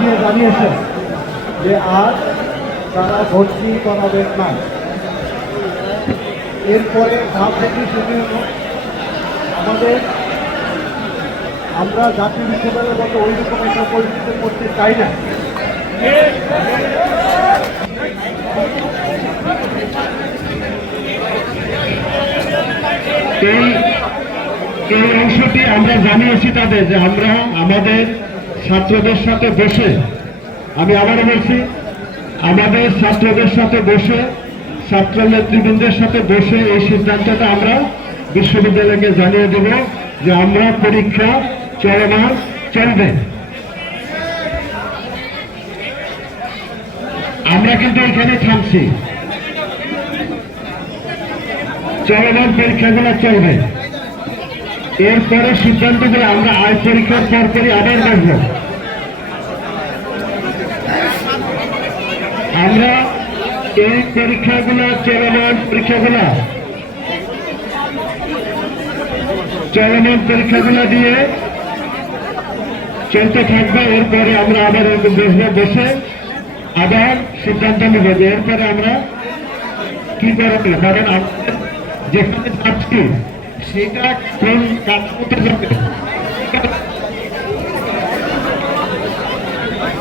দিয়ে জানিয়েছেন যে আজ তারা ভর্তি করাবেন না। এরপরে ভাব থেকে শুনে আমাদের আমরা জাতীয় বিশ্ববিদ্যালয়ের মতো ওই রকম একটা পরিস্থিতি করতে চাই না। এই অংশটি আমরা জানিয়েছি তাদের যে আমরা আমাদের ছাত্রদের সাথে বসে আমি আবারও বলছি, আমাদের ছাত্রদের সাথে বসে, ছাত্র নেতৃবৃন্দের সাথে বসে এই সিদ্ধান্তটা আমরা বিশ্ববিদ্যালয়কে জানিয়ে দেব যে আমরা পরীক্ষা চলমান চলবে। আমরা কিন্তু এখানে থামছি। চলমান পরীক্ষাগুলো চলবে। এরপরে সিদ্ধান্তগুলো আমরা আয় পরীক্ষার পরপরই আবার দেখব আমরা এই পরীক্ষাগুলো চলমান পরীক্ষাগুলো চলমান পরীক্ষাগুলো দিয়ে চলতে থাকবে। এরপরে আমরা আবার বসবো বসে আবার সিদ্ধান্ত নেব যে এরপরে আমরা কি করবে। কারণ আমাদের যেখানে যাচ্ছি সেটা কোন কাঠামোতে যাবে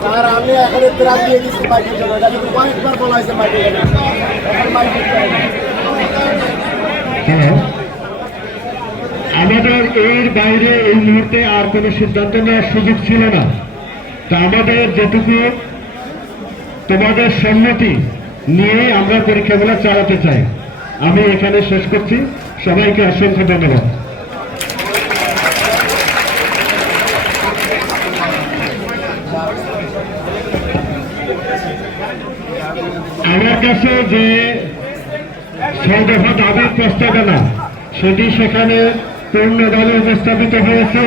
স্যার আমি এখন প্রাণ দিয়ে দিচ্ছি মাইকের জন্য এটা কিন্তু কয়েকবার বলা হয়েছে মাইকের জন্য এখন মাইক দিতে হবে। হ্যালো আমাদের এর বাইরে এই মুহূর্তে আর কোনো সিদ্ধান্ত নেওয়ার সুযোগ ছিল না। তা আমাদের যেটুকু তোমাদের সম্মতি নিয়ে আমরা পরীক্ষাগুলো চালাতে চাই। আমি এখানে শেষ করছি। সবাইকে অসংখ্য ধন্যবাদ। আমার কাছে যে ছয় দফা দাবির প্রস্তাবনা সেটি সেখানে পূর্ণ দলে উপস্থাপিত হয়েছে।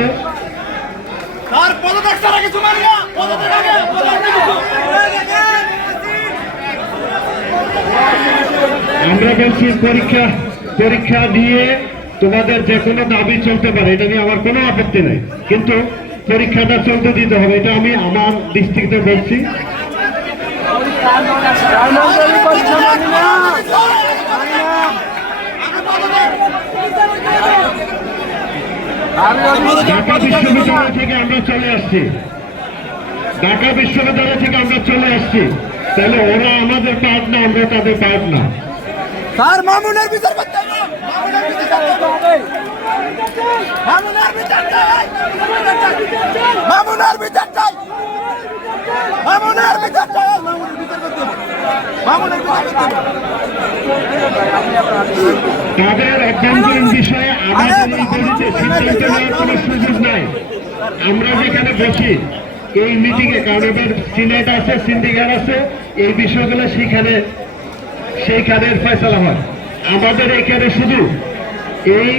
আমরা বলছি পরীক্ষা পরীক্ষা দিয়ে তোমাদের যে কোনো দাবি চলতে পারে, এটা নিয়ে আমার কোনো আপত্তি নেই। কিন্তু পরীক্ষাটা চলতে দিতে হবে, এটা আমি আমার ডিস্ট্রিক্টে বলছি। ঢাকা বিশ্ববিদ্যালয় থেকে আমরা চলে আসছি। ঢাকা বিশ্ববিদ্যালয় থেকে আমরা চলে আসছি। তাহলে ওরা আমাদের পার্ট না, আমরা তাদের পার্ট না। স্যার মামুনের বিচার করতে হবে। মামুনের বিচার করতে হবে। মামুনের বিচার চাই। মামুনের বিচার চাই। মামুনের বিচার চাই। মামুনের বিচার করতে হবে। মামুনের বিচার করতে হবে। তাদের অভ্যন্তরীণ বিষয়ে আমাদের সিদ্ধান্ত নেওয়ার কোনো সুযোগ নাই। আমরা যেখানে বসি এই মিটিংয়ে কারণ এবার সিনেট আছে সিন্ডিকেট আছে এই বিষয়গুলো সেখানে সেইখানের ফয়সলা হয়। আমাদের এখানে শুধু এই,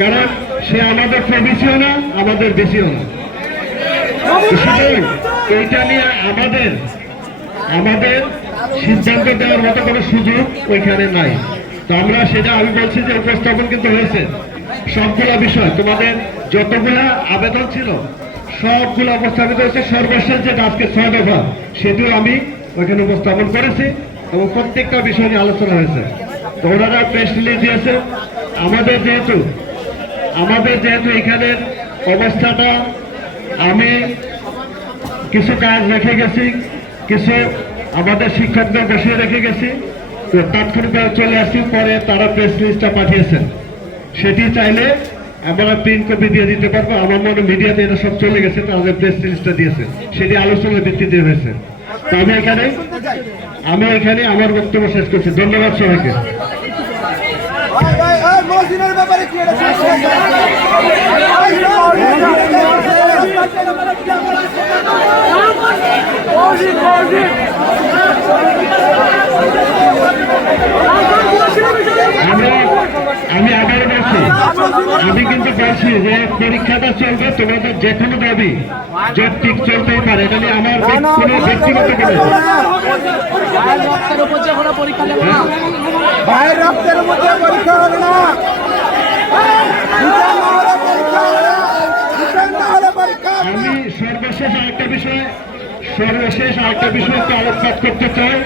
কারণ সে আমাদের কমিশিও না, আমাদের বেশিও না। এইটা নিয়ে আমাদের আমাদের সিদ্ধান্ত দেওয়ার মতো কোনো সুযোগ ওইখানে নাই। তো আমরা সেটা আমি বলছি যে উপস্থাপন কিন্তু হয়েছে। সবগুলো বিষয়, তোমাদের যতগুলা আবেদন ছিল, সবগুলো উপস্থাপিত হয়েছে। সর্বশেষ যেটা আজকে ছয় দফা, সেটিও আমি ওইখানে উপস্থাপন করেছি। এবং প্রত্যেকটা বিষয় নিয়ে আলোচনা হয়েছে। তো ওনারা প্রেস রিলিজ দিয়েছে। আমাদের যেহেতু আমাদের যেহেতু এখানের অবস্থাটা, আমি কিছু কাজ রেখে গেছি, কিছু আমাদের শিক্ষকদের বসিয়ে রেখে গেছি। তো তাৎক্ষণিকভাবে চলে আসি পরে তারা প্রেস লিস্টটা পাঠিয়েছেন। সেটি চাইলে আমরা প্রিন্ট কপি দিয়ে দিতে পারব। আমার মনে মিডিয়াতে এটা সব চলে গেছে তাদের প্রেস লিস্টটা দিয়েছে, সেটি আলোচনার ভিত্তিতে হয়েছে। আমি এখানে আমি এখানে আমার বক্তব্য শেষ করছি। ধন্যবাদ সবাইকে। ব্যাপারে কি এটা শেষ হয়ে গেছে? আমরা আমি আবার বলছি আমি কিন্তু বলছি যে পরীক্ষাটা চলবে তোমাদের যে কোনো দাবি যৌক্তিক চলতেই পারে এটা আমার কোনো ব্যক্তিগত কোনো ভাইয়ের রক্তের মধ্যে পরীক্ষা হবে না। বিচার না হলে পরীক্ষা হবে না। বিচার না হলে পরীক্ষা হবে না। আমি সর্বশেষ একটা বিষয় সর্বশেষ আরেকটা বিষয় একটু আলোকপাত করতে চাই।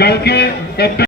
কালকে একটা